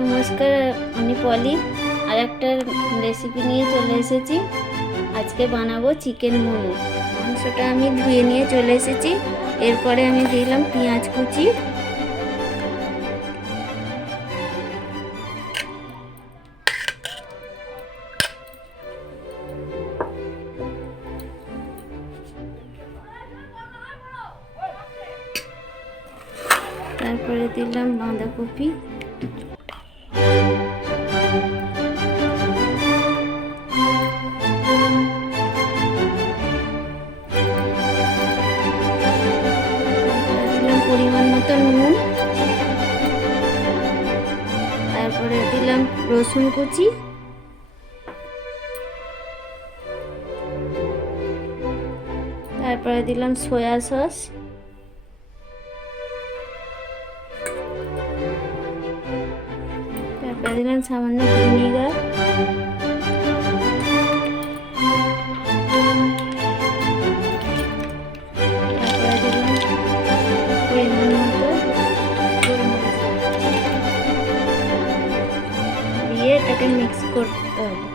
নমস্কার, আমি পলি। আর একটা রেসিপি নিয়ে চলে এসেছি। আজকে বানাবো চিকেন মোমো। মাংসটা আমি ধুয়ে নিয়ে চলে এসেছি। এরপরে আমি দিলাম পেঁয়াজ কুচি, তারপরে দিলাম বাঁধাকপি, দিলাম পরিমাণ মতো নুন, তারপরে দিলাম রসুন কুচি, তারপরে দিলাম সয়া সস, তারপরে দিলাম সামান্য ভিনিগার, তারপরে দিলাম পরিমাণ মতো গোলমরিচ দিয়ে এটাকে মিক্স করতে হবে।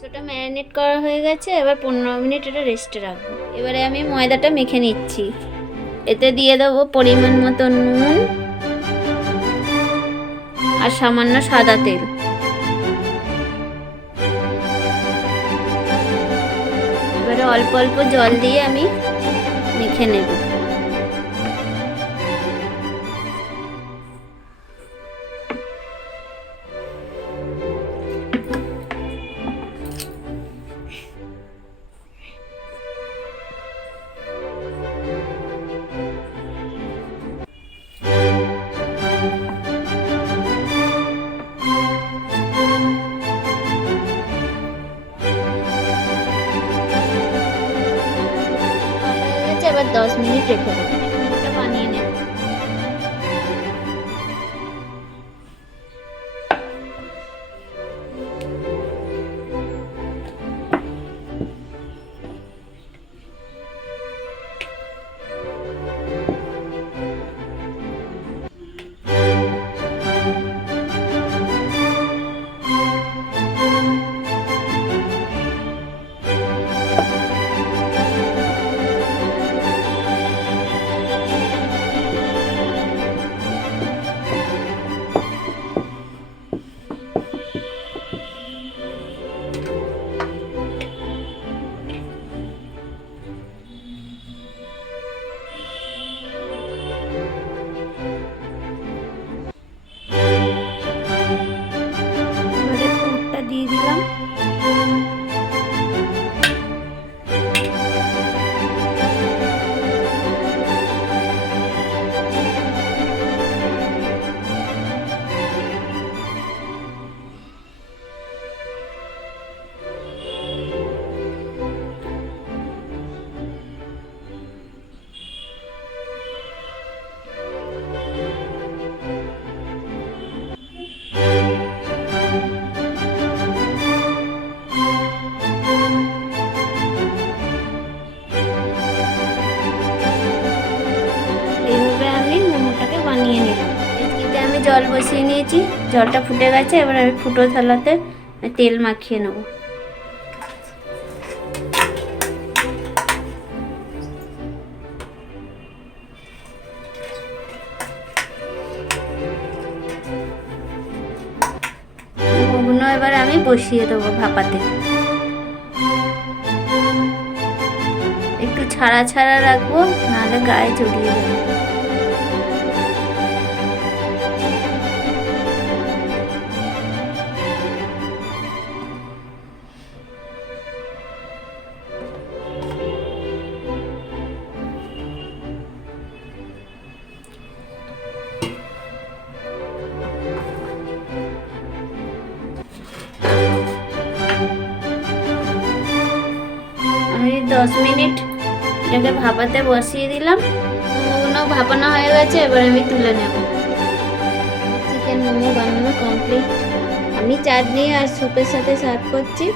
সেটা ম্যারিনেট করা হয়ে গেছে। এবার 15 মিনিট এটা রেস্টে রাখবো। এবারে আমি ময়দাটা মেখে নিচ্ছি। এতে দিয়ে দেবো পরিমাণ মতো নুন আর সামান্য সাদা তেল। এবারে অল্প অল্প জল দিয়ে আমি মেখে নেব। এবার 10 মিনিট রেখে দেবো। ওটা বানিয়ে নেব। দিয়ে দিলাম। বানিয়ে নিলাম। এতে আমি জল বসিয়ে নিয়েছি, জলটা ফুটে গেছে। এবার আমি ফুটো থালাতে তেল মাখিয়ে নেব। মোমোগুলো এবার আমি বসিয়ে দেবো ভাপাতে। একটু ছাড়া ছাড়া রাখবো, নাহলে গায়ে জড়িয়ে যাবে। আমি 10 মিনিট এটাকে ভাপাতে বসিয়ে দিলাম। মোমোগুলো ভাপানো হয়ে গেছে। এবার আমি তুলে নেব। চিকেন মোমো বানানো কমপ্লিট। আমি চাটনি আর স্যুপের সাথে সার্ভ করছি।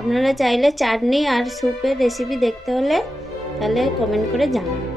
আপনারা চাইলে চাটনি আর স্যুপের রেসিপি দেখতে হলে তাহলে কমেন্ট করে জানাবে।